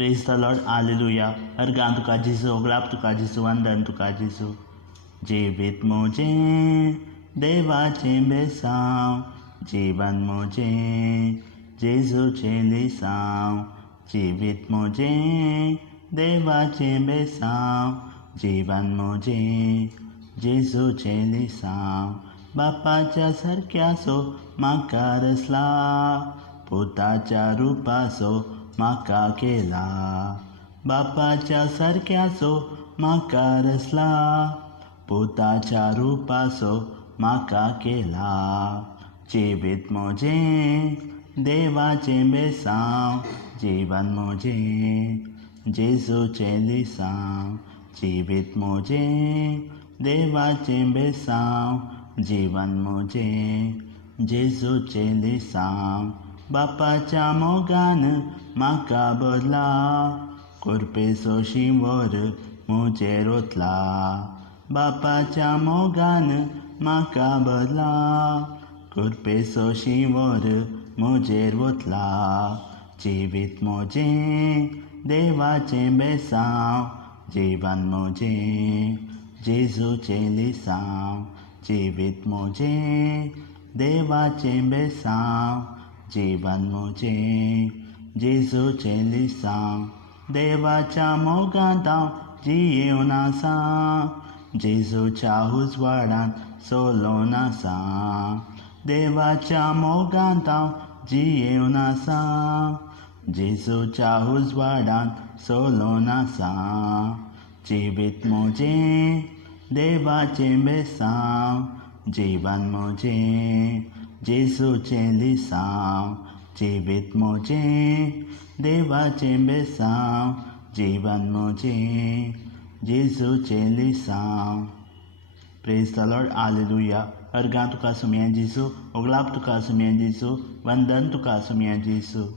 Praise the Lord, Hallelujah. Hargaan तुका जिसो, ग्लाब तुका जिसो, वंदन तुका जिसो. जीवित मुझे देवाचे बेसाव, जीवन मुझे जेजूचे लिसाव. जीवित मुझे देवाचे बेसाव, जीवन मुझे जेजूचे लिसाव. बापाच्या सारक्याचो म्हाका रसला, पुताच्या रुपाचो म्हाका केला. बापाच्या सारक्याचो म्हाका रसला, पुताच्या रुपाचो म्हाका केला. जीवित मुझे देवाचे बेसाव, जीवन मुझे जेजूचे लिसाव. जीवित मुझे देवाचे बेसाव, जीवन मुझे जेजूचे लिसाव. बापाच्या मोगान म्हाका बदला, कुरपेचो शिंवर मुजेर ओतला. बापाच्या मोगान म्हाका बदला, कुरपेचो शिंवर मुजेर ओतला. जीवित मुझे देवाचे बेसाव, जीवन मुझे जेजूचे लिसाव. जीवित मुझे देवाचे बेसाव, जीवन मुझे जेजूचे लिसाव. देवाच्या मोगांत हांव जियेवन आसा, जेजूच्या उजवाडान चलोन आसा. देवाच्या मोगांत हांव जियेवन आसा, जेजूच्या उजवाडान चलोन आसा. जीवित मुझे देवाचे बेसाव, जीवन मुझे जेजूचे लिसाव. जीवित मुझे देवाचे बेसाव, जीवन मुझे जेजूचे लिसाव. Praise the Lord, hallelujah. अर्गां तुका सुमया जेजू, ओगलाब तुका सुमया जेजू, वंदन तुका सुमया जेजू.